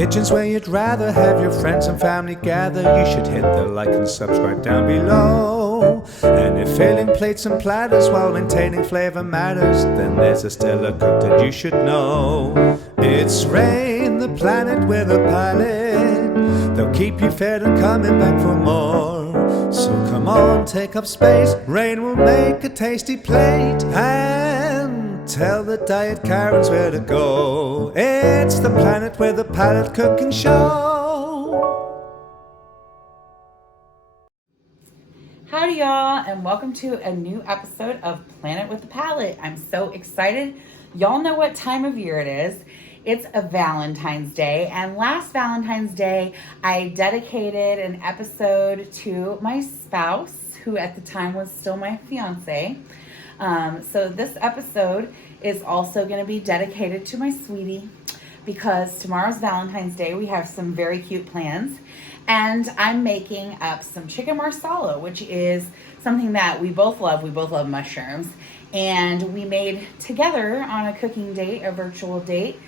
kitchen's where you'd rather have your friends and family gather. You should hit the like and subscribe down below. And if filling plates and platters while maintaining flavor matters, then there's a stellar cook that you should know. It's Rain, the planet with a palate. They'll keep you fed and coming back for more. So come on, take up space. Rain will make a tasty plate and tell the diet Karens where to go. It's the planet with a palate cooking show. Howdy y'all, and welcome to a new episode of Planet with the Palate. I'm so excited. Y'all know what time of year it is. It's a Valentine's Day, and last Valentine's Day, I dedicated an episode to my spouse, who at the time was still my fiance. So this episode is also going to be dedicated to my sweetie, because tomorrow's Valentine's Day. We have some very cute plans, and I'm making up some chicken marsala, which is something that we both love. We both love mushrooms, and we made together on a cooking date, a virtual date,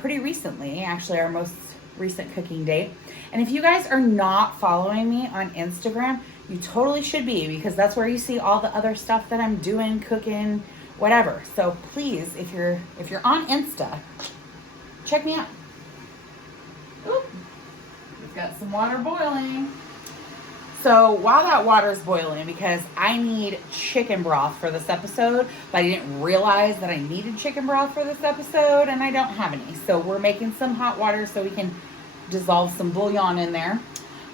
pretty recently, actually our most recent cooking date. And if you guys are not following me on Instagram, you totally should be, because that's where you see all the other stuff that I'm doing, cooking, whatever. So please, if you're on Insta, check me out. Ooh, we've got some water boiling. So while that water is boiling, because I need chicken broth for this episode, but I didn't realize that I needed chicken broth for this episode, and I don't have any. So we're making some hot water so we can dissolve some bouillon in there.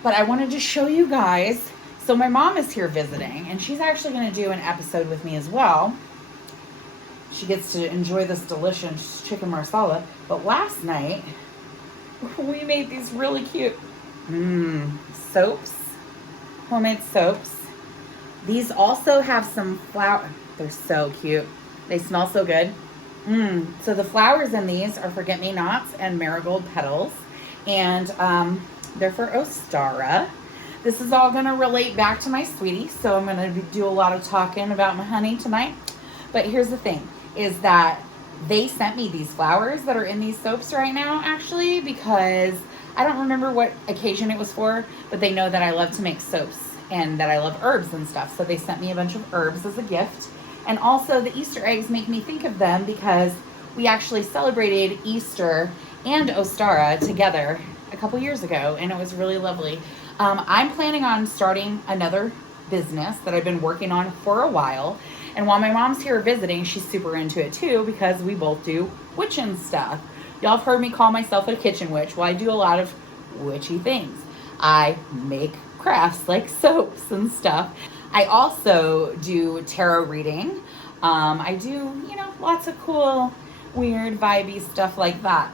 But I wanted to show you guys. So my mom is here visiting, and she's actually going to do an episode with me as well. She gets to enjoy this delicious chicken marsala. But last night, we made these really cute soaps, homemade soaps. These also have some flour. They're so cute. They smell so good. So the flowers in these are forget-me-nots and marigold petals. And they're for Ostara. This is all going to relate back to my sweetie. So I'm going to do a lot of talking about my honey tonight. But here's the thing, is that they sent me these flowers that are in these soaps right now, actually, because I don't remember what occasion it was for, but they know that I love to make soaps and that I love herbs and stuff. So they sent me a bunch of herbs as a gift. And also the Easter eggs make me think of them, because we actually celebrated Easter and Ostara together a couple years ago, and it was really lovely. I'm planning on starting another business that I've been working on for a while. And while my mom's here visiting, she's super into it too, because we both do witchin stuff. Y'all have heard me call myself a kitchen witch. Well, I do a lot of witchy things. I make crafts like soaps and stuff. I also do tarot reading. I do, lots of cool, weird, vibey stuff like that.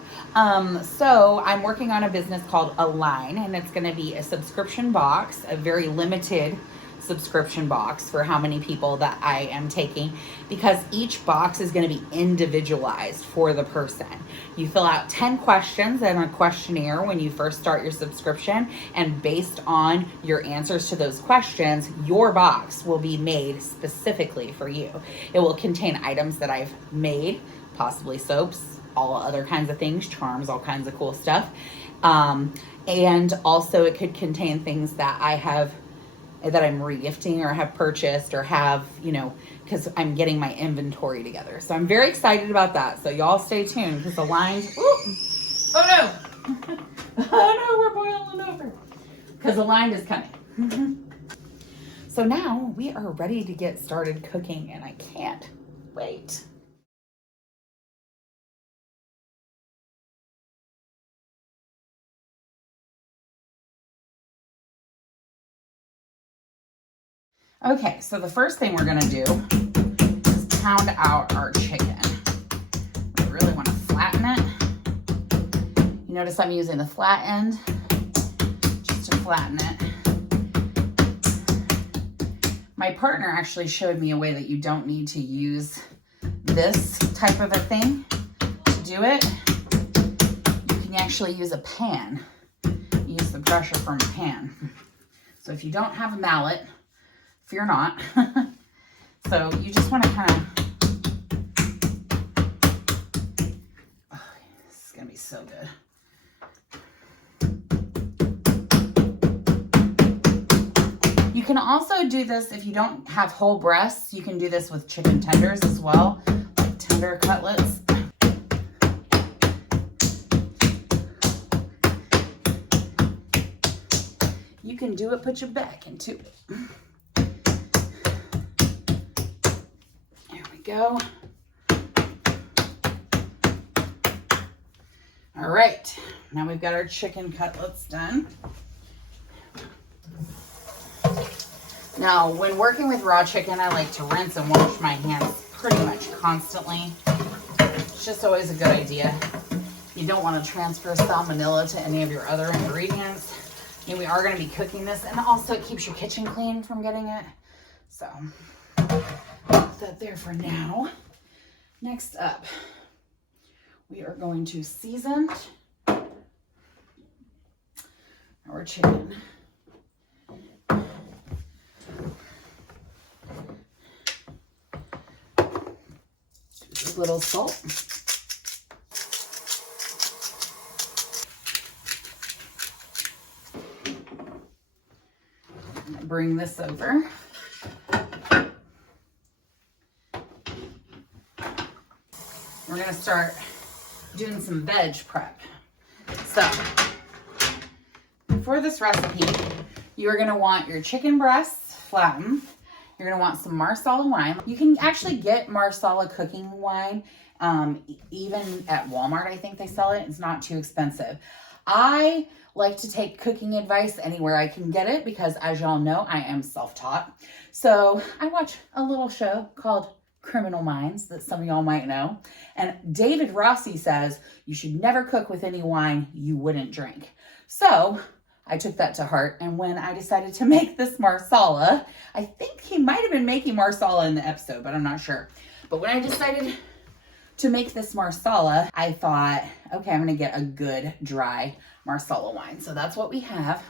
So I'm working on a business called Align, and it's going to be a subscription box, a very limited subscription box for how many people that I am taking, because each box is going to be individualized for the person. You fill out 10 questions and a questionnaire when you first start your subscription, and based on your answers to those questions, your box will be made specifically for you. It will contain items that I've made, possibly soaps, all other kinds of things, charms, all kinds of cool stuff. And also it could contain things that I have, that I'm regifting or have purchased or have, because I'm getting my inventory together. So I'm very excited about that. So y'all stay tuned, because the lines, oh no, oh no, we're boiling over, because the line is coming. So now we are ready to get started cooking, and I can't wait. Okay, so the first thing we're gonna do is pound out our chicken. We really wanna flatten it. You notice I'm using the flat end just to flatten it. My partner actually showed me a way that you don't need to use this type of a thing to do it. You can actually use a pan. Use the pressure from a pan. So if you don't have a mallet, fear not. So you just want to kind of, oh, this is gonna be so good. You can also do this if you don't have whole breasts. You can do this with chicken tenders as well, like tender cutlets. You can do it, put your back into it. There we go. All right, now we've got our chicken cutlets done. Now, when working with raw chicken, I like to rinse and wash my hands pretty much constantly. It's just always a good idea. You don't want to transfer salmonella to any of your other ingredients. And we are going to be cooking this, and also it keeps your kitchen clean from getting it. So, put that there for now. Next up, we are going to season our chicken. Just a little salt. Bring this over. We're going to start doing some veg prep. So, for this recipe, you're going to want your chicken breasts flattened. You're going to want some Marsala wine. You can actually get Marsala cooking wine even at Walmart. I think they sell it. It's not too expensive. I like to take cooking advice anywhere I can get it because, as y'all know, I am self-taught. So I watch a little show called Criminal Minds that some of y'all might know. And David Rossi says you should never cook with any wine you wouldn't drink. So I took that to heart. And when I decided to make this Marsala, I think he might have been making Marsala in the episode, but I'm not sure. But when I decided to make this Marsala, I thought, okay, I'm going to get a good dry Marsala wine. So that's what we have.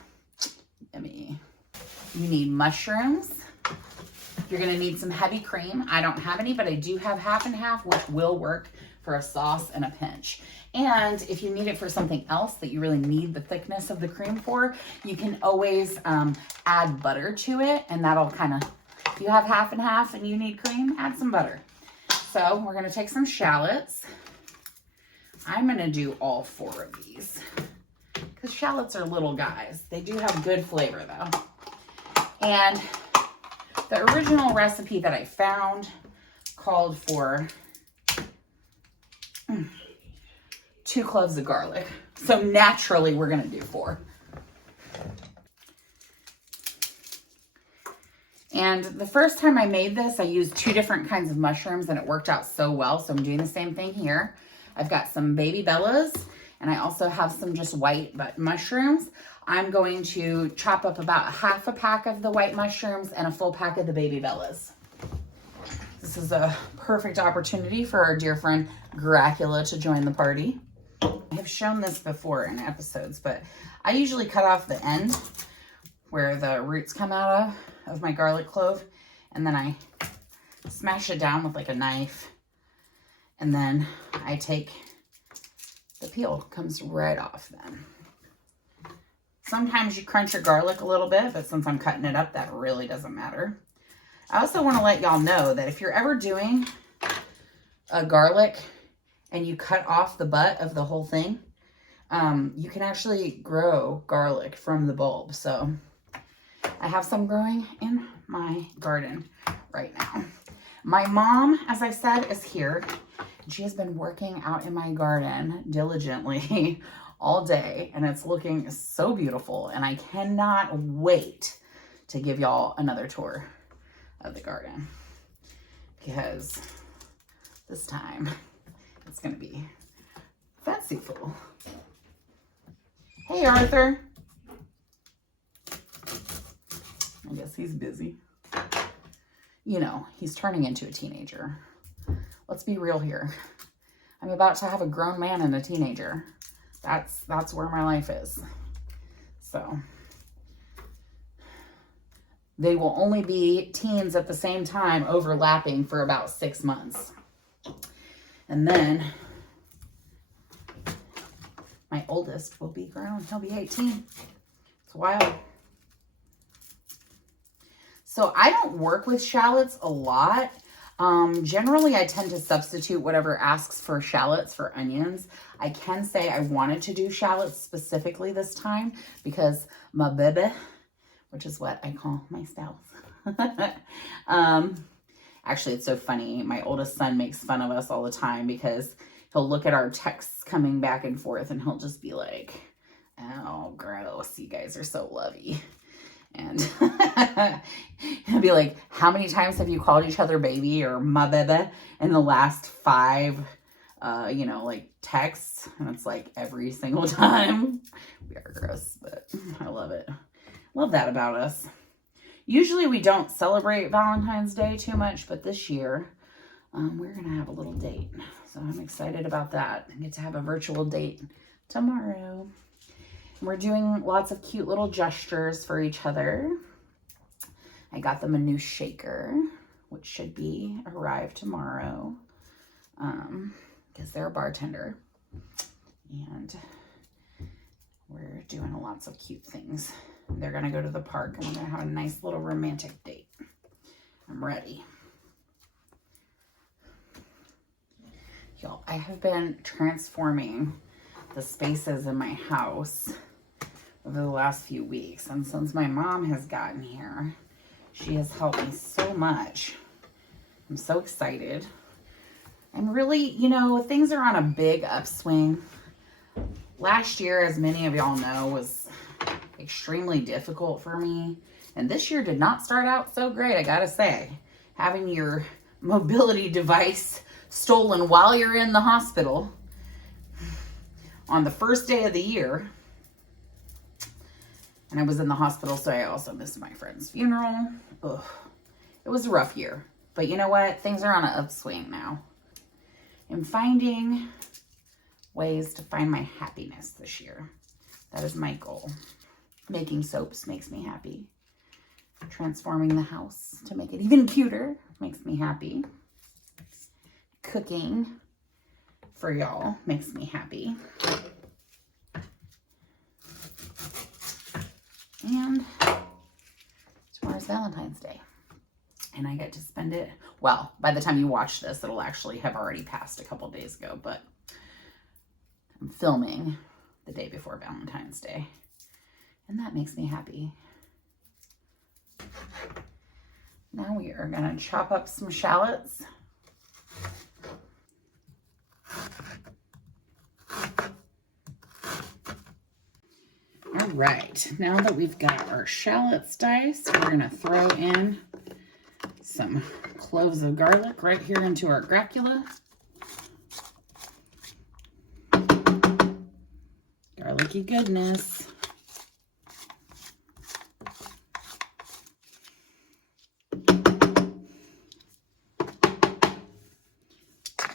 You need mushrooms. You're going to need some heavy cream. I don't have any, but I do have half and half, which will work for a sauce and a pinch. And if you need it for something else that you really need the thickness of the cream for, you can always add butter to it. And that'll kind of, if you have half and half and you need cream, add some butter. So we're going to take some shallots. I'm going to do all 4 of these because shallots are little guys. They do have good flavor though. And the original recipe that I found called for 2 cloves of garlic. So naturally we're going to do 4. And the first time I made this, I used 2 different kinds of mushrooms and it worked out so well. So I'm doing the same thing here. I've got some baby bellas and I also have some just white mushrooms. I'm going to chop up about half a pack of the white mushrooms and a full pack of the baby bellas. This is a perfect opportunity for our dear friend Gracula to join the party. I have shown this before in episodes, but I usually cut off the end where the roots come out of my garlic clove, and then I smash it down with like a knife, and then I take the peel, comes right off then. Sometimes you crunch your garlic a little bit, but since I'm cutting it up, that really doesn't matter. I also want to let y'all know that if you're ever doing a garlic and you cut off the butt of the whole thing, you can actually grow garlic from the bulb. So I have some growing in my garden right now. My mom, as I said, is here. She has been working out in my garden diligently all day, and it's looking so beautiful. And I cannot wait to give y'all another tour of the garden because this time it's going to be fanciful. Hey, Arthur. I guess he's busy. You know, he's turning into a teenager. Let's be real here. I'm about to have a grown man and a teenager. That's where my life is. So they will only be teens at the same time, overlapping for about 6 months. And then my oldest will be grown. He'll be 18. It's wild. So I don't work with shallots a lot. Generally, I tend to substitute whatever asks for shallots for onions. I can say I wanted to do shallots specifically this time because my baby, which is what I call my spouse. Actually, it's so funny. My oldest son makes fun of us all the time because he'll look at our texts coming back and forth and he'll just be like, oh, gross. You guys are so lovey. And he'll be like, how many times have you called each other baby or my baby in the last 5, like texts? And it's like every single time. We are gross, but I love it. Love that about us. Usually we don't celebrate Valentine's Day too much, but this year we're going to have a little date. So I'm excited about that. I get to have a virtual date tomorrow. We're doing lots of cute little gestures for each other. I got them a new shaker, which should be arrived tomorrow, because they're a bartender. And we're doing lots of cute things. They're going to go to the park and we're going to have a nice little romantic date. I'm ready. Y'all, I have been transforming the spaces in my house over the last few weeks. And since my mom has gotten here, she has helped me so much. I'm so excited. And really, things are on a big upswing. Last year, as many of y'all know, was extremely difficult for me. And this year did not start out so great, I gotta say. Having your mobility device stolen while you're in the hospital on the first day of the year. And I was in the hospital, so I also missed my friend's funeral. Ugh. It was a rough year. But you know what? Things are on an upswing now. I'm finding ways to find my happiness this year. That is my goal. Making soaps makes me happy. Transforming the house to make it even cuter makes me happy. Cooking for y'all makes me happy. And tomorrow's Valentine's Day. And I get to spend it, well, by the time you watch this, it'll actually have already passed a couple days ago, but I'm filming the day before Valentine's Day. And that makes me happy. Now we are going to chop up some shallots. All right, now that we've got our shallots diced, we're going to throw in some cloves of garlic right here into our gracula. Garlicky goodness. A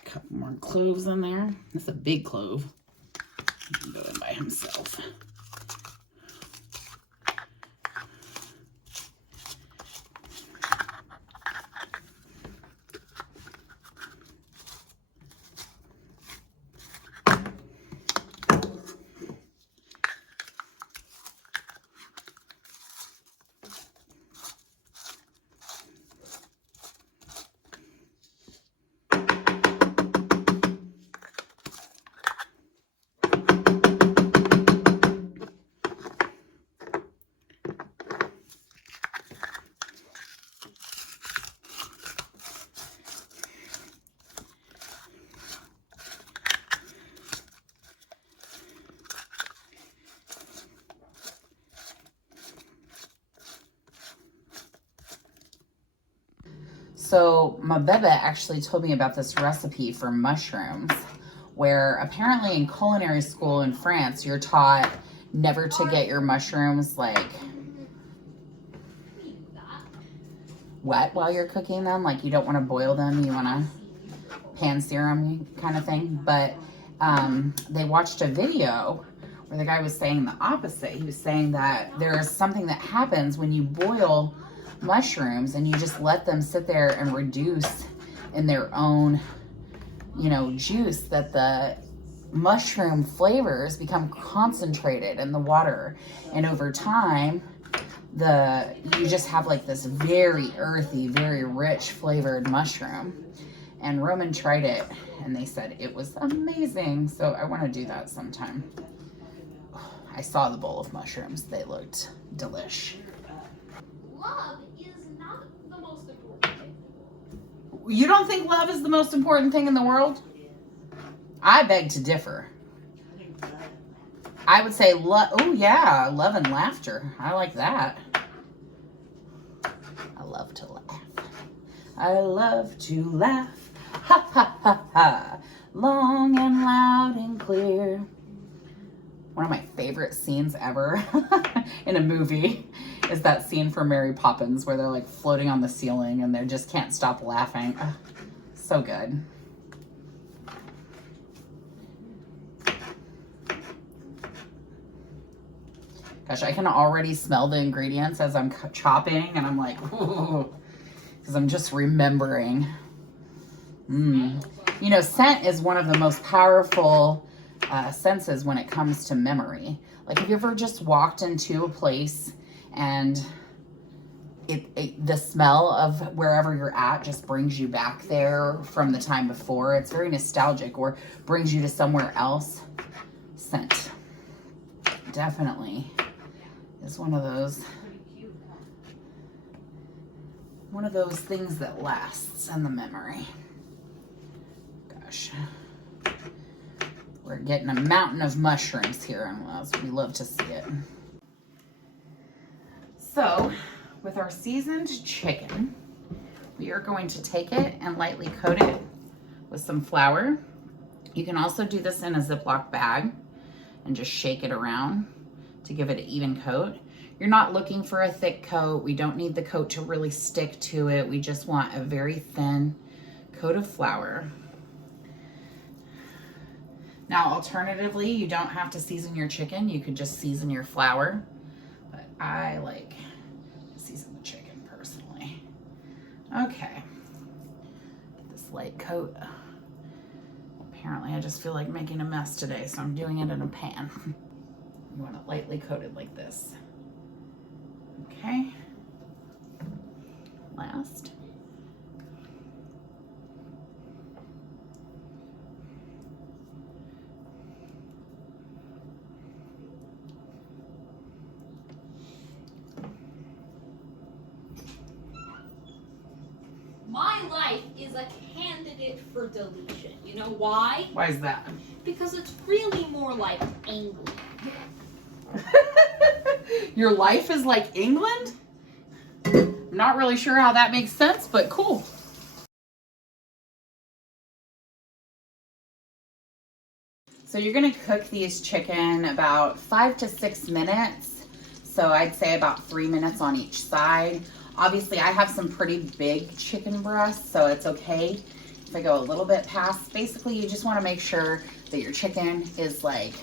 couple more cloves in there. That's a big clove. He can go in by himself. So my Bebe actually told me about this recipe for mushrooms, where apparently in culinary school in France, you're taught never to get your mushrooms like wet while you're cooking them. Like you don't want to boil them, you want to pan sear them kind of thing. But they watched a video where the guy was saying the opposite. He was saying that there is something that happens when you boil mushrooms and you just let them sit there and reduce in their own, juice, that the mushroom flavors become concentrated in the water. And over time, you just have like this very earthy, very rich flavored mushroom. And Roman tried it and they said it was amazing. So I want to do that sometime. I saw the bowl of mushrooms. They looked delish. Love is not the most important thing. You don't think love is the most important thing in the world? I beg to differ. I would say love. Oh yeah, love and laughter. I like that. I love to laugh. I love to laugh. Ha ha ha ha. Long and loud and clear. One of my favorite scenes ever in a movie is that scene from Mary Poppins where they're like floating on the ceiling and they just can't stop laughing. Ugh, so good. Gosh, I can already smell the ingredients as I'm chopping and I'm like, ooh, because I'm just remembering. You know, scent is one of the most powerful senses when it comes to memory. Like, have you ever just walked into a place and the smell of wherever you're at just brings you back there from the time before? It's very nostalgic, or brings you to somewhere else. Scent definitely is one of those things that lasts in the memory. Gosh, we're getting a mountain of mushrooms here, and we love to see it. So, with our seasoned chicken, we are going to take it and lightly coat it with some flour. You can also do this in a Ziploc bag and just shake it around to give it an even coat. You're not looking for a thick coat. We don't need the coat to really stick to it. We just want a very thin coat of flour. Now, alternatively, you don't have to season your chicken. You could just season your flour. But I like to season the chicken personally. Okay. This light coat. Apparently, I just feel like making a mess today, so I'm doing it in a pan. You want it lightly coated like this. Okay. Last. My life is a candidate for deletion. You know why? Why is that? Because it's really more like England. Your life is like England? I'm not really sure how that makes sense, but cool. So you're gonna cook these chicken about 5 to 6 minutes. So I'd say about 3 minutes on each side. Obviously I have some pretty big chicken breasts, so it's okay if I go a little bit past. Basically, you just wanna make sure that your chicken is like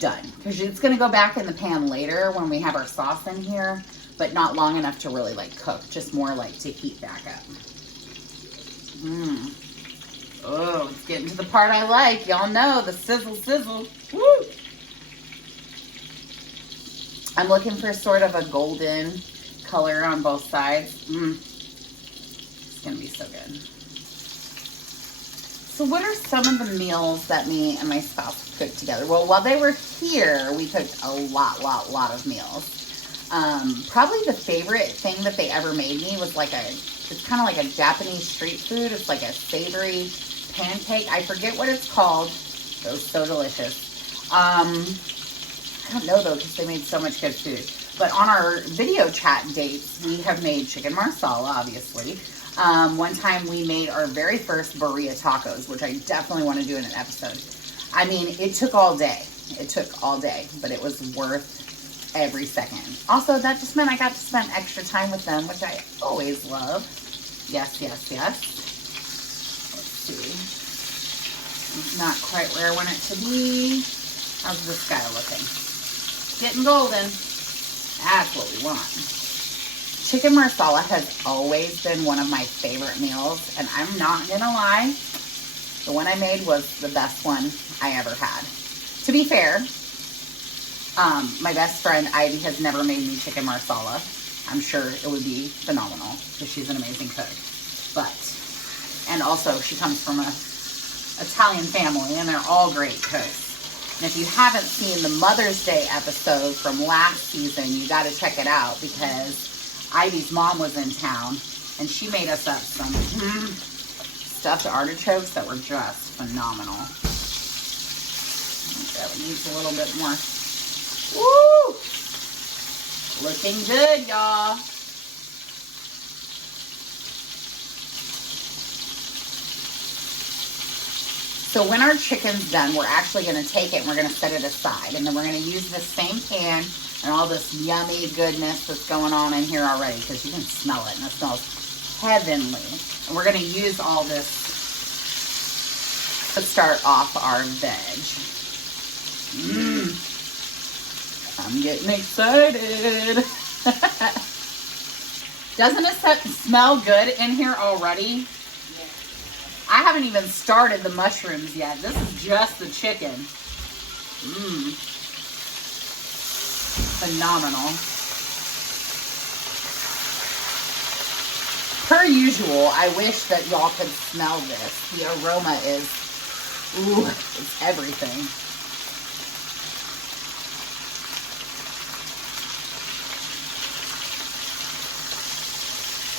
done, because it's going to go back in the pan later when we have our sauce in here, but not long enough to really like cook, just more like to heat back up. Oh, it's getting to the part I like. Y'all know the sizzle sizzle. Woo! I'm looking for sort of a golden color on both sides. It's gonna be so good. So what are some of the meals that me and my spouse cooked together? Well, while they were here, we cooked a lot of meals. Probably the favorite thing that they ever made me was like it's kind of like a Japanese street food. It's like a savory pancake. I forget what it's called. It was so delicious. I don't know though, because they made so much good food. But on our video chat dates, we have made chicken marsala, obviously. One time we made our very first burrito tacos, which I definitely want to do in an episode. I mean, it took all day. It took all day, but it was worth every second. Also, that just meant I got to spend extra time with them, which I always love. Yes, yes, yes. Let's see. It's not quite where I want it to be. How's this guy looking? Getting golden. That's what we want. Chicken marsala has always been one of my favorite meals, and I'm not gonna lie, the one I made was the best one I ever had. To be fair, My best friend Ivy has never made me chicken marsala. I'm sure it would be phenomenal because she's an amazing cook. And also she comes from a Italian family and they're all great cooks. And if you haven't seen the Mother's Day episode from last season, you got to check it out because Ivy's mom was in town and she made us up some stuffed artichokes that were just phenomenal. That needs a little bit more. Woo! Looking good, y'all. So when our chicken's done, we're actually going to take it and we're going to set it aside. And then we're going to use the same pan and all this yummy goodness that's going on in here already because you can smell it and it smells heavenly. And we're going to use all this to start off our veg. I'm getting excited. Doesn't it smell good in here already? I haven't even started the mushrooms yet. This is just the chicken. Phenomenal. Per usual, I wish that y'all could smell this. The aroma is, ooh, it's everything.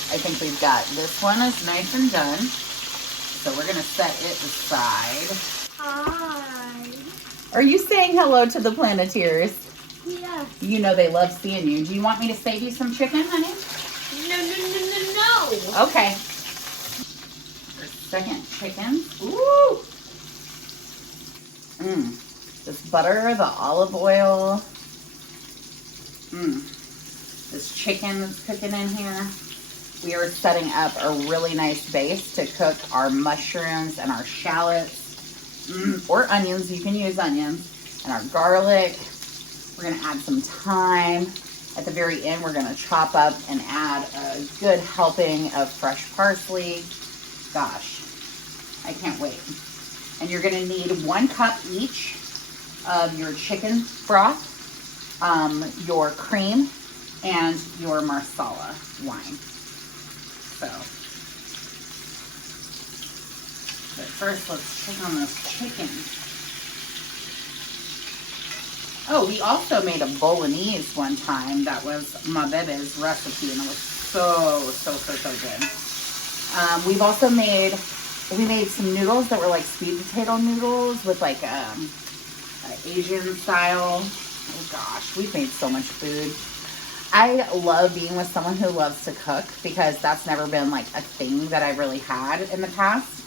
I think we've got this one is nice and done. So we're going to set it aside. Hi. Are you saying hello to the Planeteers? Yes. You know they love seeing you. Do you want me to save you some chicken, honey? No. Okay. Our second chicken. Ooh. This butter, the olive oil. This chicken that's cooking in here. We are setting up a really nice base to cook our mushrooms and our shallots, or onions. You can use onions, and our garlic. We're going to add some thyme. At the very end, we're going to chop up and add a good helping of fresh parsley. Gosh, I can't wait. And you're going to need 1 cup each of your chicken broth, your cream, and your marsala wine. So, but first let's check on this chicken. Oh, we also made a bolognese one time. That was my baby's recipe and it was so good. We've also made some noodles that were like sweet potato noodles with like Asian style. Oh gosh, we've made so much food. I love being with someone who loves to cook because that's never been like a thing that I really had in the past.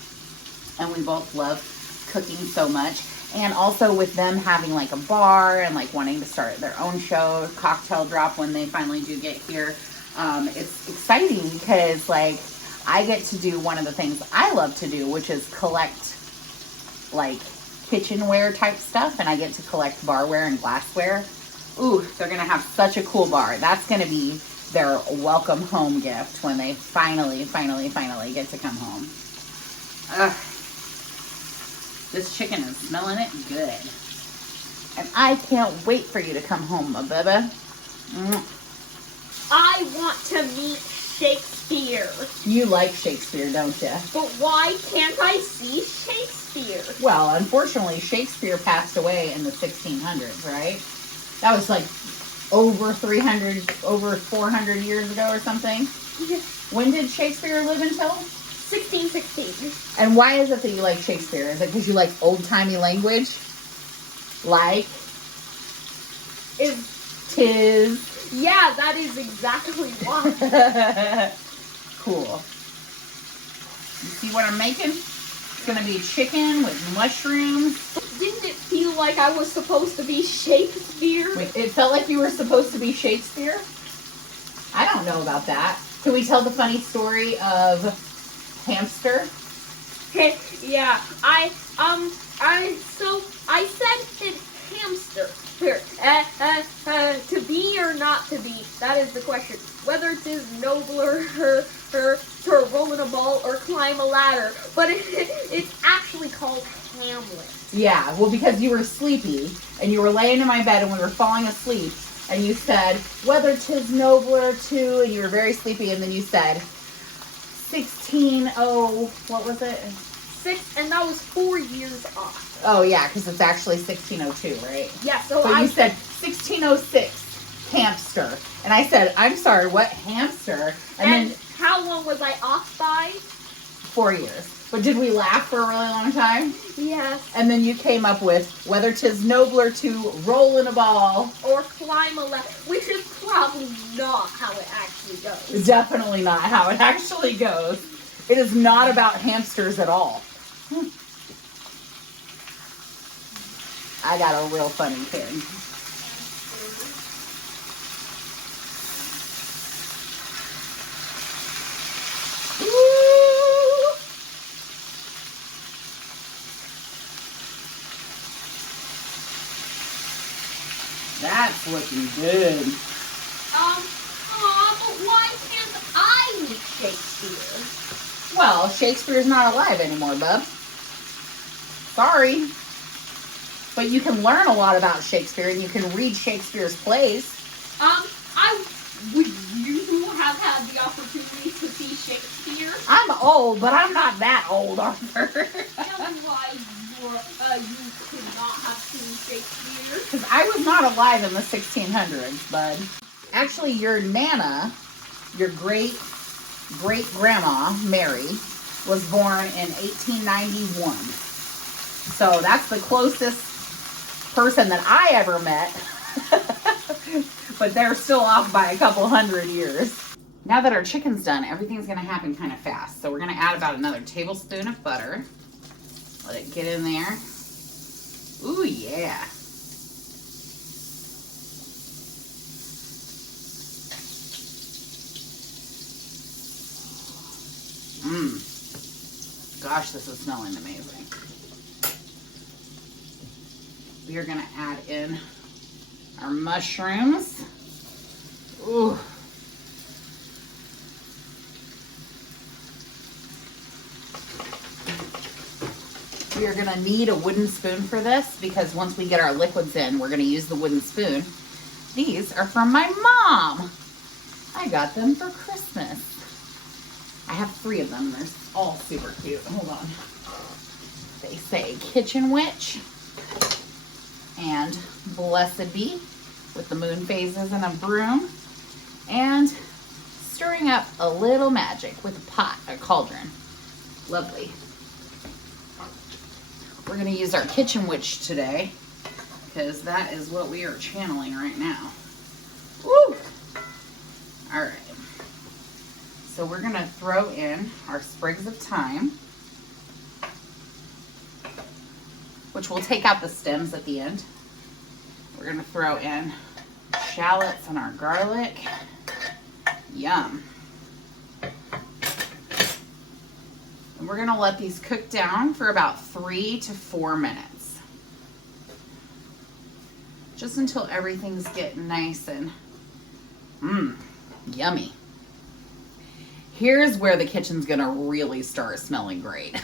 And we both love cooking so much. And also with them having like a bar and like wanting to start their own show, Cocktail Drop, when they finally do get here. It's exciting because like I get to do one of the things I love to do, which is collect like kitchenware type stuff. And I get to collect barware and glassware. Ooh, they're going to have such a cool bar. That's going to be their welcome home gift when they finally get to come home. Ugh. This chicken is smelling it good. And I can't wait for you to come home, my baby. I want to meet Shakespeare. You like Shakespeare, don't you? But why can't I see Shakespeare? Well, unfortunately, Shakespeare passed away in the 1600s, right? That was like over 400 years ago or something. Yeah. When did Shakespeare live until? 1616. And why is it that you like Shakespeare? Is it because you like old-timey language? Like? Tis. Yeah, that is exactly why. Cool. You see what I'm making? It's going to be chicken with mushrooms. Didn't it feel like I was supposed to be Shakespeare? Wait, it felt like you were supposed to be Shakespeare? I don't know about that. Can we tell the funny story of hamster? Yeah, I said it hamster. Here, to be or not to be, that is the question. Whether it is nobler to roll in a ball or climb a ladder, but it's actually called Hamlet. Yeah, well, because you were sleepy, and you were laying in my bed and we were falling asleep, and you said, whether 'tis nobler to, and you were very sleepy, and then you said, 1600, what was it? And that was 4 years off. Oh yeah, because it's actually 1602, right? Yeah, so you said 1606, hamster. And I said, I'm sorry, what hamster? And then how long was I off by? 4 years. But did we laugh for a really long time? Yes. And then you came up with whether 'tis nobler to roll in a ball or climb a ladder, which is probably not how it actually goes. Definitely not how it actually goes. It is not about hamsters at all. I got a real funny thing. That's looking good. But why can't I meet Shakespeare? Well, Shakespeare's not alive anymore, bub. Sorry. But you can learn a lot about Shakespeare and you can read Shakespeare's plays. Would you have had the opportunity to see Shakespeare? I'm old, but I'm not that old, Arthur. Tell me why you could not have seen Shakespeare. Because I was not alive in the 1600s, bud. Actually, your Nana, your great-great-grandma, Mary, was born in 1891. So that's the closest person that I ever met. But they're still off by a couple hundred years. Now that our chicken's done, everything's gonna happen kind of fast. So we're gonna add about another tablespoon of butter. Let it get in there. Ooh, yeah. Gosh, this is smelling amazing. We are gonna add in our mushrooms. Ooh. We are gonna need a wooden spoon for this because once we get our liquids in, we're gonna use the wooden spoon. These are from my mom. I got them for Christmas. I have 3 of them. They're all super cute. Hold on. They say Kitchen Witch and Blessed Be with the moon phases and a broom, and stirring up a little magic with a pot, a cauldron. Lovely. We're going to use our Kitchen Witch today because that is what we are channeling right now. Woo! All right. So we're going to throw in our sprigs of thyme, which we'll take out the stems at the end. We're going to throw in shallots and our garlic. Yum. And we're going to let these cook down for about 3 to 4 minutes. Just until everything's getting nice and yummy. Here's where the kitchen's going to really start smelling great.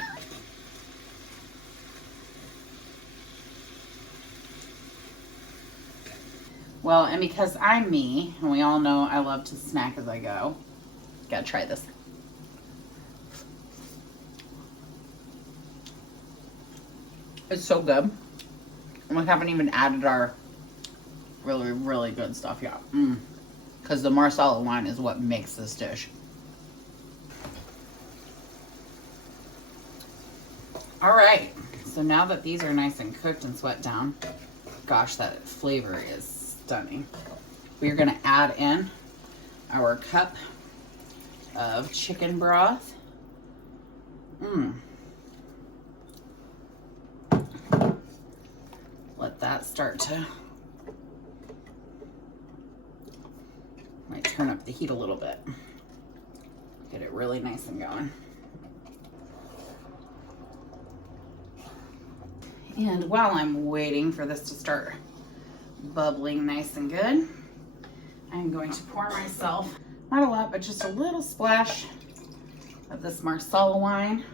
Well, and because I'm me, and we all know I love to snack as I go, gotta try this. It's so good. And we haven't even added our really, really good stuff yet. Because the Marsala wine is what makes this dish. All right, so now that these are nice and cooked and sweat down, gosh, that flavor is stunning. We're gonna add in our cup of chicken broth. Let that start to, might turn up the heat a little bit. Get it really nice and going. And while I'm waiting for this to start bubbling nice and good, I'm going to pour myself, not a lot, but just a little splash of this Marsala wine,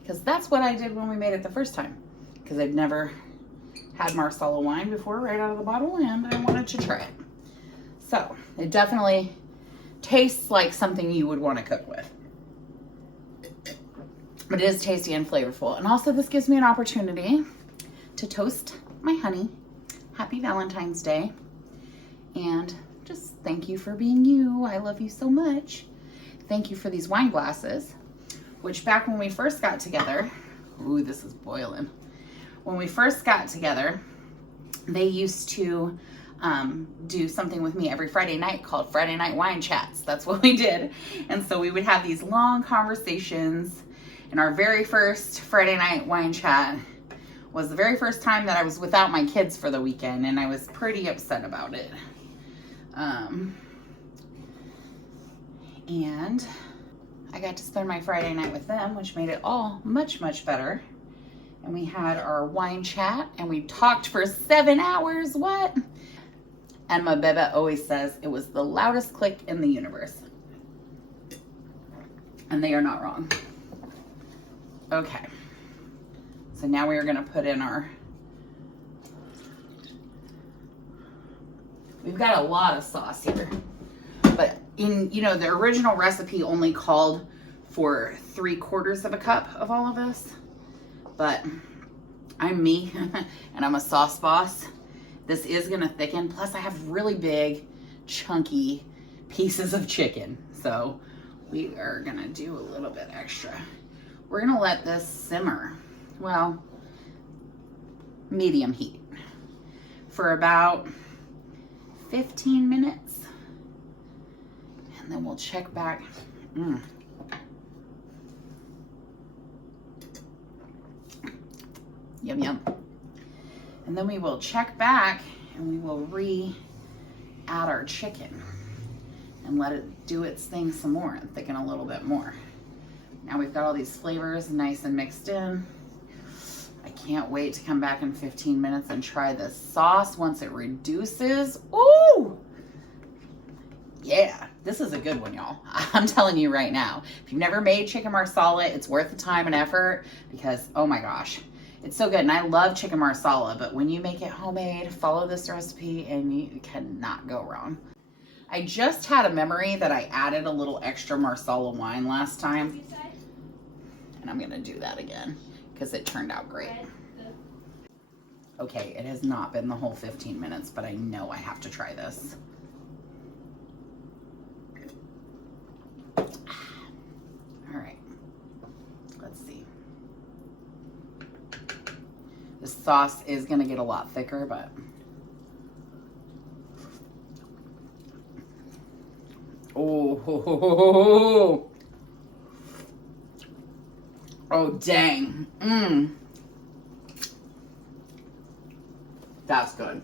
because that's what I did when we made it the first time, because I've never had Marsala wine before right out of the bottle, and I wanted to try it. So it definitely tastes like something you would want to cook with. But it is tasty and flavorful. And also this gives me an opportunity to toast my honey. Happy Valentine's Day. And just thank you for being you. I love you so much. Thank you for these wine glasses, which back when we first got together, ooh, this is boiling. When we first got together, they used to do something with me every Friday night called Friday Night Wine Chats. That's what we did. And so we would have these long conversations. And our very first Friday Night Wine Chat was the very first time that I was without my kids for the weekend, and I was pretty upset about it. And I got to spend my Friday night with them, which made it all much, much better. And we had our wine chat, and we talked for 7 hours. What? And my baby always says it was the loudest click in the universe. And they are not wrong. Okay. So now we are going to put in our... We've got a lot of sauce here. But in, you know, the original recipe only called for 3/4 of a cup of all of this. But I'm me and I'm a sauce boss. This is gonna thicken. Plus I have really big, chunky pieces of chicken. So we are gonna do a little bit extra. We're gonna let this simmer, well, medium heat for about 15 minutes. And then we'll check back. Yum, yum. And then we will check back and we will re-add our chicken and let it do its thing some more and thicken a little bit more. Now we've got all these flavors nice and mixed in. I can't wait to come back in 15 minutes and try this sauce once it reduces. Ooh! Yeah, this is a good one, y'all. I'm telling you right now. If you've never made chicken marsala, it's worth the time and effort because, oh my gosh, it's so good. And I love chicken marsala, but when you make it homemade, follow this recipe and you cannot go wrong. I just had a memory that I added a little extra marsala wine last time. And I'm gonna do that again because it turned out great. Okay, it has not been the whole 15 minutes, but I know I have to try this. All right, let's see. This sauce is gonna get a lot thicker, but oh, oh dang, that's good.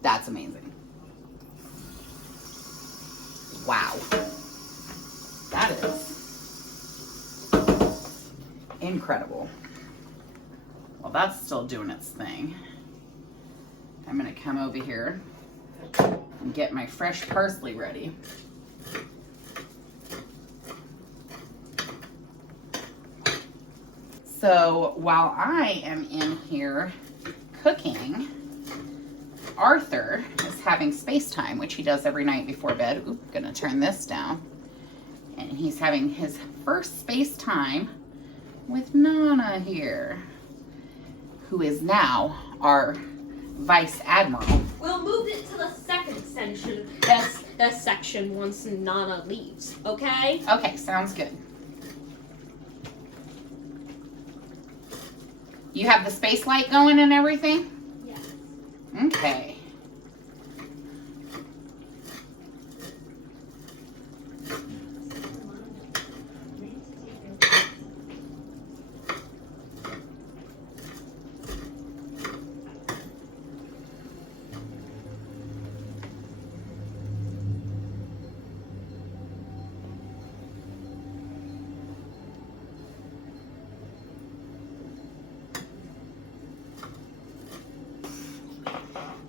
That's amazing. Wow. That is incredible. Well, that's still doing its thing. I'm gonna come over here and get my fresh parsley ready. So while I am in here cooking, Arthur is having space time, which he does every night before bed. Oop, gonna turn this down. And he's having his first space time with Nana here, who is now our Vice Admiral. We'll move it to the second section, section once Nana leaves, okay? Okay, sounds good. You have the space light going and everything? Yes. Okay.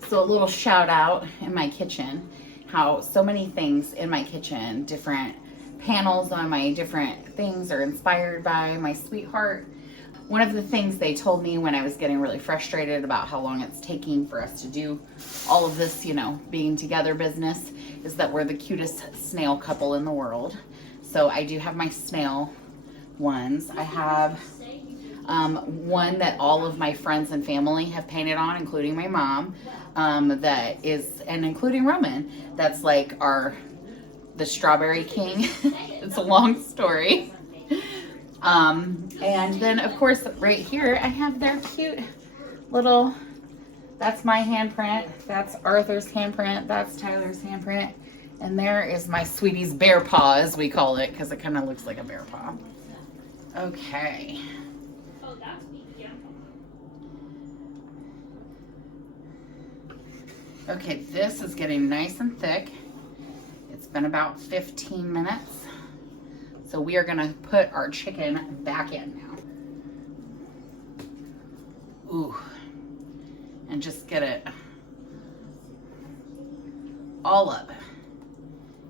So a little shout out in my kitchen, how so many things in my kitchen, different panels on my different things are inspired by my sweetheart. one of the things they told me when I was getting really frustrated about how long it's taking for us to do all of this, you know, being together business, is that we're the cutest snail couple in the world. So I do have my snail ones. I have one that all of my friends and family have painted on, including my mom, that is, and including Romain, that's like the strawberry king. It's a long story. And then of course right here I have their cute little, that's my handprint, that's Arthur's handprint, that's Tyler's handprint, and there is my sweetie's bear paw, as we call it, because it kind of looks like a bear paw. Okay. Okay, this is getting nice and thick. It's been about 15 minutes. So we are gonna put our chicken back in now. Ooh, and just get it all up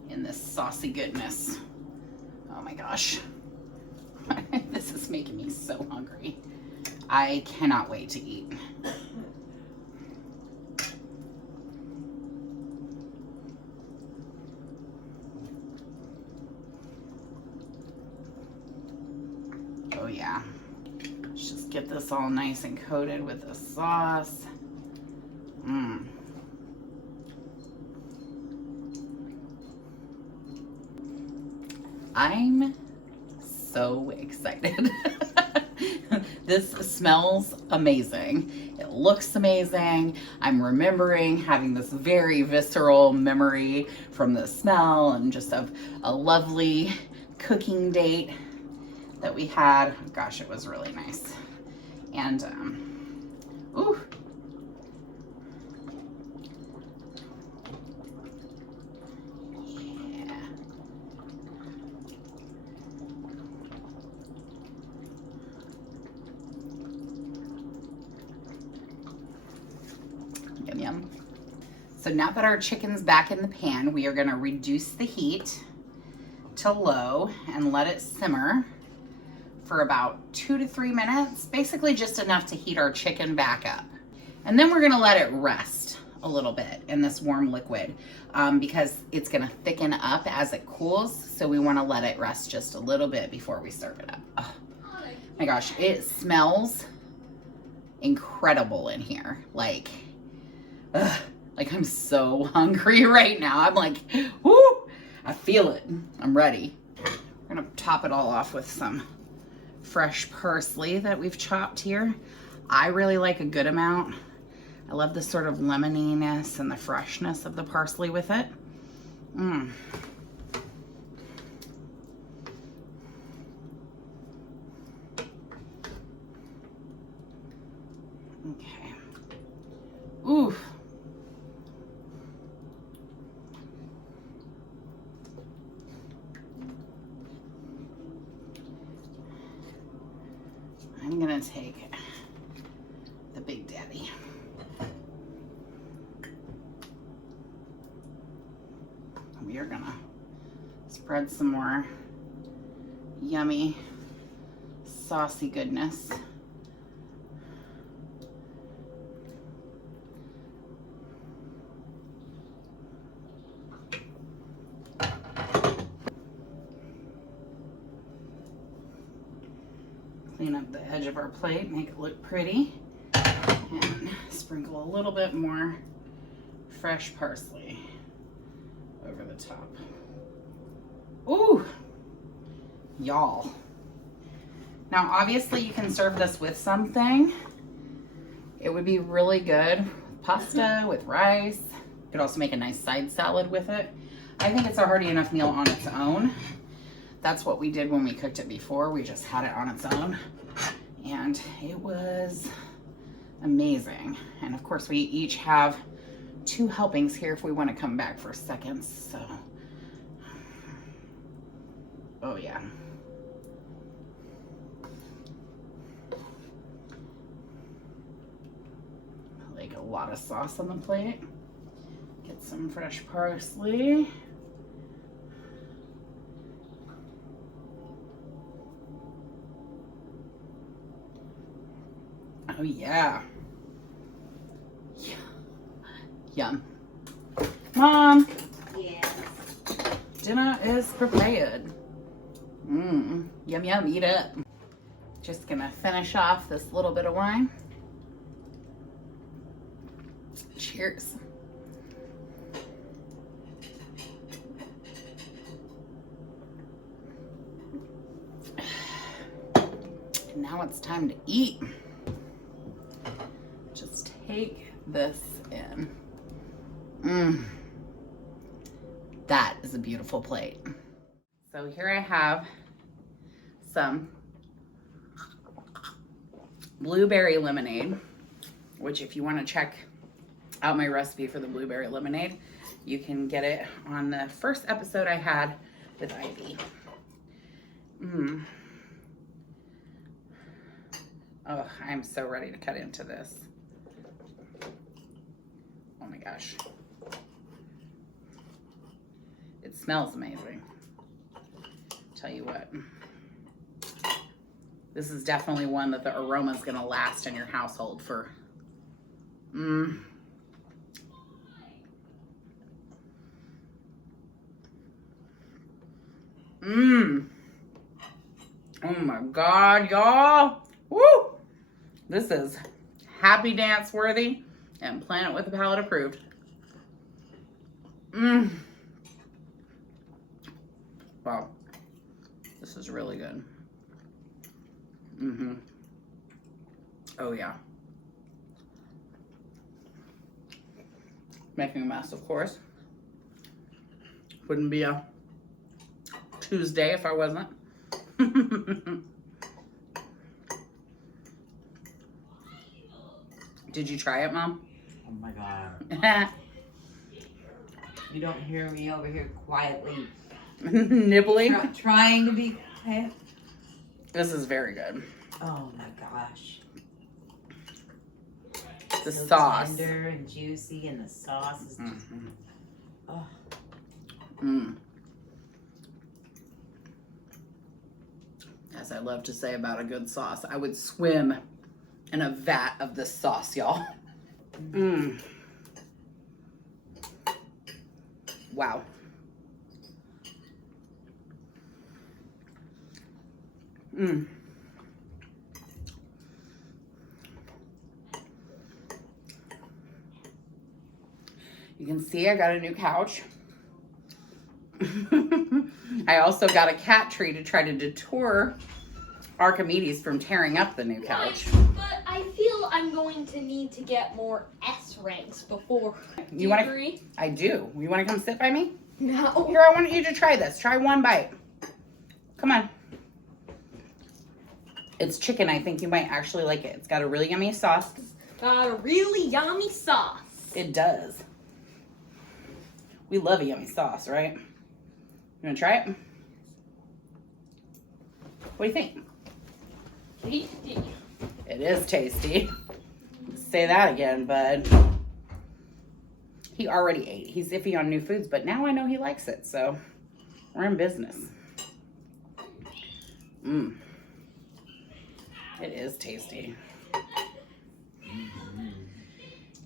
in this saucy goodness. Oh my gosh. This is making me so hungry. I cannot wait to eat. Oh yeah, let's just get this all nice and coated with the sauce. I'm so excited. This smells amazing. It looks amazing. I'm remembering having this very visceral memory from the smell and just of a lovely cooking date that we had. Gosh, it was really nice. And ooh, yeah. Yum yum. So now that our chicken's back in the pan, we are going to reduce the heat to low and let it simmer for about 2 to 3 minutes, basically just enough to heat our chicken back up. And then we're gonna let it rest a little bit in this warm liquid because it's gonna thicken up as it cools. So we wanna let it rest just a little bit before we serve it up. Oh my gosh, it smells incredible in here. Like I'm so hungry right now. I'm like, whoo, I feel it, I'm ready. We're gonna top it all off with some fresh parsley that we've chopped here. I really like a good amount. I love the sort of lemoniness and the freshness of the parsley with it. Okay. Ooh. I'm gonna take the Big Daddy. We are gonna spread some more yummy, saucy goodness. Clean up the edge of our plate, make it look pretty, and sprinkle a little bit more fresh parsley over the top. Ooh, y'all. Now, obviously you can serve this with something. It would be really good with pasta, with rice. You could also make a nice side salad with it. I think it's a hearty enough meal on its own. That's what we did when we cooked it before. We just had it on its own, and it was amazing. And of course, we each have 2 helpings here if we want to come back for seconds. So, oh yeah. Like a lot of sauce on the plate. Get some fresh parsley. Oh yeah. Yum. Mom. Yes. Dinner is prepared. Yum yum, eat up. Just gonna finish off this little bit of wine. Cheers. And now it's time to eat. Just take this in. That is a beautiful plate. So here I have some blueberry lemonade, which if you want to check out my recipe for the blueberry lemonade, you can get it on the first episode I had with Ivy. Oh, I'm so ready to cut into this. Oh my gosh. It smells amazing. Tell you what. This is definitely one that the aroma is going to last in your household for. Oh my God, y'all. Woo! This is happy dance worthy and Planet with the Palate approved. Wow. This is really good. Oh yeah. Making a mess, of course. Wouldn't be a Tuesday if I wasn't. Did you try it, Mom? Oh my God. You don't hear me over here quietly Nibbling? trying to be quiet. This is very good. Oh my gosh. The So sauce. tender and juicy, and the sauce is just, oh. As I love to say about a good sauce, I would swim in a vat of this sauce, y'all. Wow. You can see I got a new couch. I also got a cat tree to try to deter Archimedes from tearing up the new couch. But I feel I'm going to need to get more S ranks before. Do you agree? I do. You want to come sit by me? No. Here, I want you to try this. Try one bite. Come on. It's chicken. I think you might actually like it. It's got a really yummy sauce. Got a really yummy sauce. It does. We love a yummy sauce, right? You want to try it? What do you think? Tasty. It is tasty. Say that again, bud. He already ate. He's iffy on new foods, but now I know he likes it, so we're in business. It is tasty.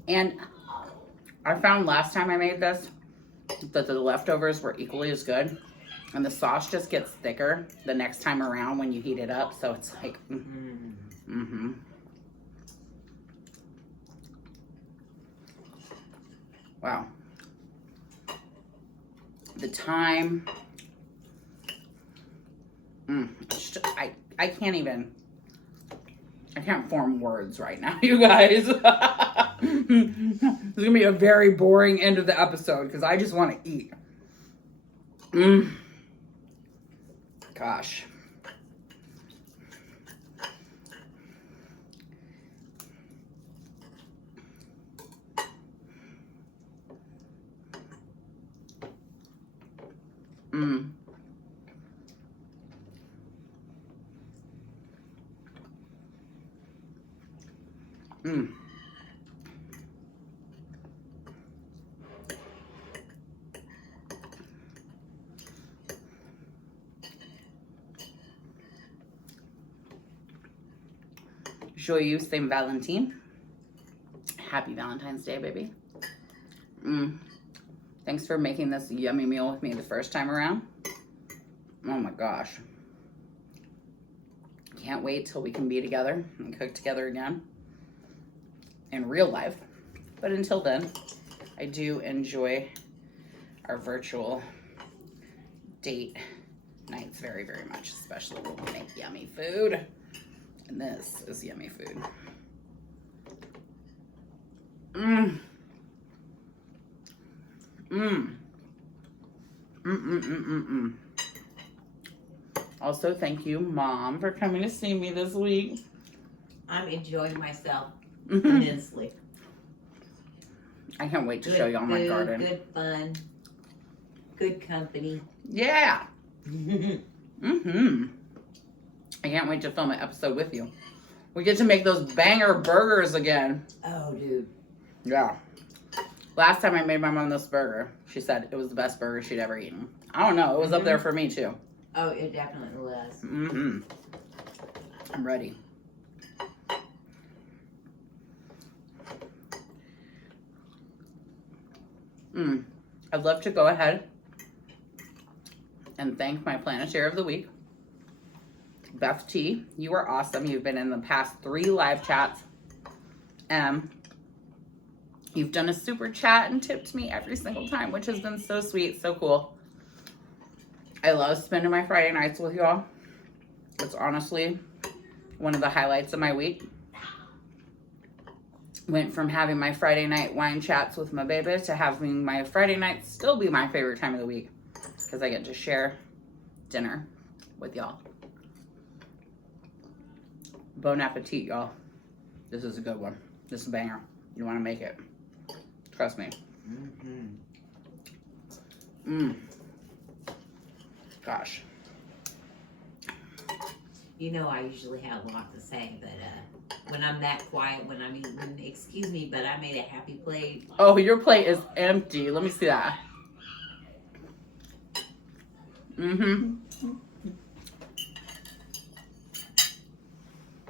And I found last time I made this that the leftovers were equally as good. And the sauce just gets thicker the next time around when you heat it up. So it's like, Wow. The thyme. I can't even, I can't form words right now, you guys. This is gonna be a very boring end of the episode because I just want to eat. Gosh. Joyeux Saint Valentine. Happy Valentine's Day, baby. Thanks for making this yummy meal with me the first time around. Oh my gosh. Can't wait till we can be together and cook together again in real life. But until then, I do enjoy our virtual date nights very, very much, especially when we make yummy food. And this is yummy food. Also, thank you, Mom, for coming to see me this week. I'm enjoying myself immensely. I can't wait to show y'all my garden. Good fun. Good company. Yeah. I can't wait to film an episode with you. We get to make those banger burgers again. Oh, dude. Yeah. Last time I made my mom this burger, she said it was the best burger she'd ever eaten. I don't know. It was up there for me, too. Oh, it definitely was. I'm ready. I'd love to go ahead and thank my Planeteer of the Week. Beth T, you are awesome. You've been in the past 3 live chats. You've done a super chat and tipped me every single time, which has been so sweet, so cool. I love spending my Friday nights with y'all. It's honestly one of the highlights of my week. Went from having my Friday night wine chats with my baby to having my Friday nights still be my favorite time of the week because I get to share dinner with y'all. Bon appetit, y'all. This is a good one. This is a banger. You want to make it. Trust me. Gosh. You know, I usually have a lot to say, but when I'm that quiet, excuse me, but I made a happy plate. Oh, your plate is empty. Let me see that.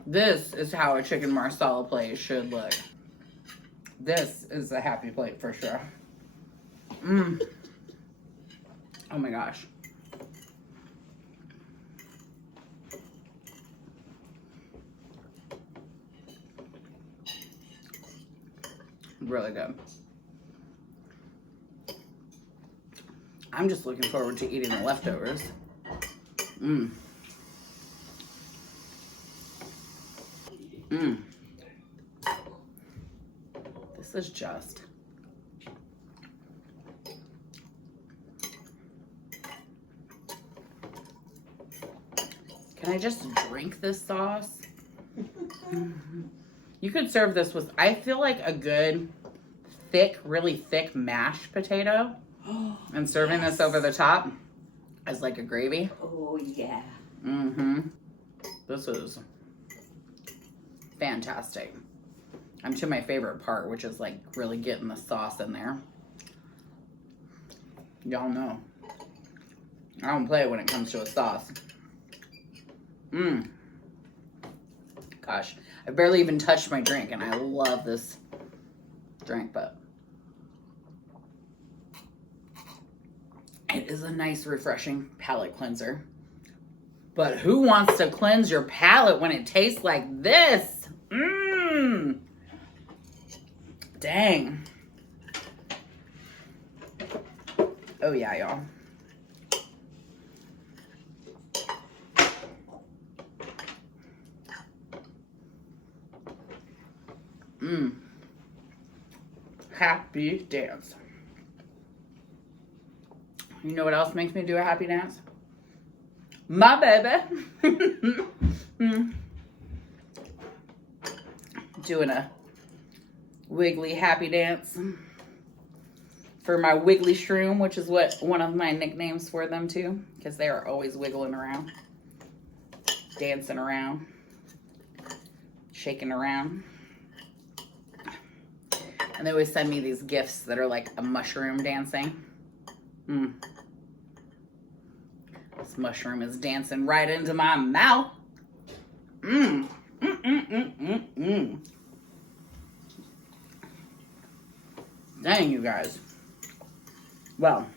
This is how a chicken marsala plate should look. This is a happy plate for sure. Oh my gosh. Really good. I'm just looking forward to eating the leftovers. This is just... Can I just drink this sauce? You could serve this with, I feel like a good, thick, really thick mashed potato. And serving this over the top as like a gravy. Oh, yeah. This is fantastic. I'm to my favorite part, which is like really getting the sauce in there. Y'all know. I don't play when it comes to a sauce. Gosh, I barely even touched my drink, and I love this drink, but it is a nice, refreshing palate cleanser. But who wants to cleanse your palate when it tastes like this? Dang. Oh yeah, y'all. Happy dance. You know what else makes me do a happy dance? My baby. Doing a wiggly happy dance for my wiggly shroom, which is what one of my nicknames for them too, because they are always wiggling around, dancing around, shaking around. And they always send me these gifts that are like a mushroom dancing. This mushroom is dancing right into my mouth. Dang, you guys. Well,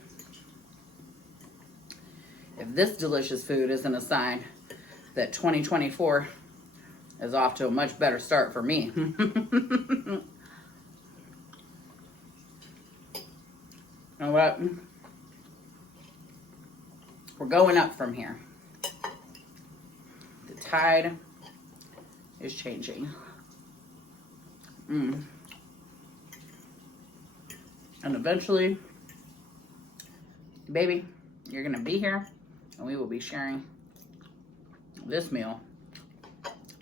if this delicious food isn't a sign that 2024 is off to a much better start for me. You know what? We're going up from here. The tide is changing. And eventually, baby, you're gonna be here and we will be sharing this meal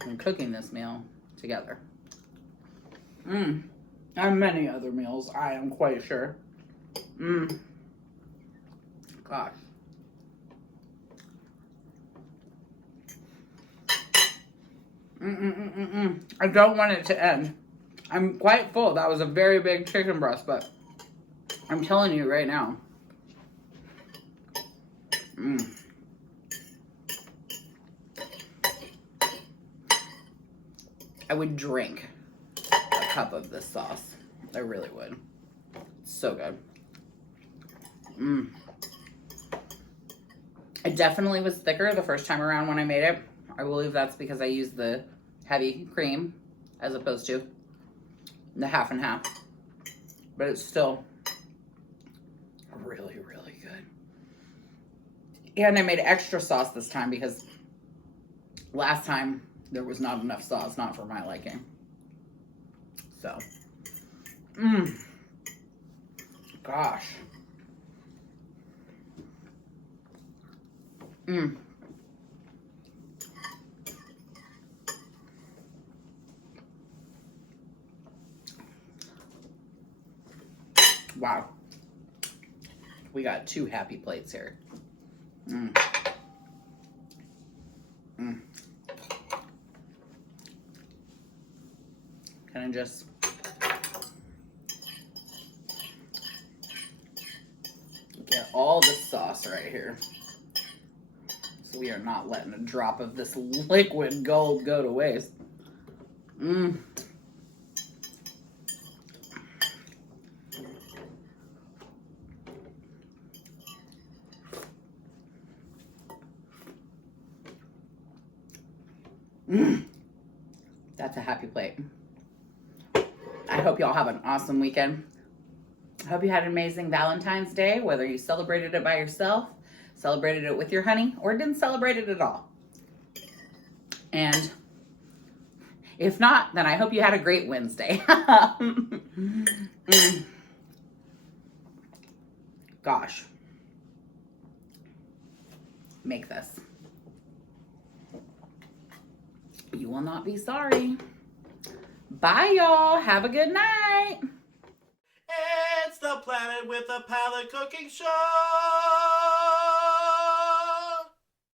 and cooking this meal together. And many other meals, I am quite sure. Gosh. I don't want it to end. I'm quite full. That was a very big chicken breast, but I'm telling you right now. I would drink a cup of this sauce. I really would. It's so good. It definitely was thicker the first time around when I made it. I believe that's because I used the heavy cream as opposed to the half and half. But it's still really, really good. And I made extra sauce this time because last time there was not enough sauce, not for my liking. So, gosh. Wow. We got 2 happy plates here. Can I just get all the sauce right here? So we are not letting a drop of this liquid gold go to waste. That's a happy plate. I hope y'all have an awesome weekend. I hope you had an amazing Valentine's Day, whether you celebrated it by yourself, celebrated it with your honey, or didn't celebrate it at all. And if not, then I hope you had a great Wednesday. Gosh. Make this. You will not be sorry. Bye, y'all. Have a good night. It's the Planet with a Palate Cooking Show.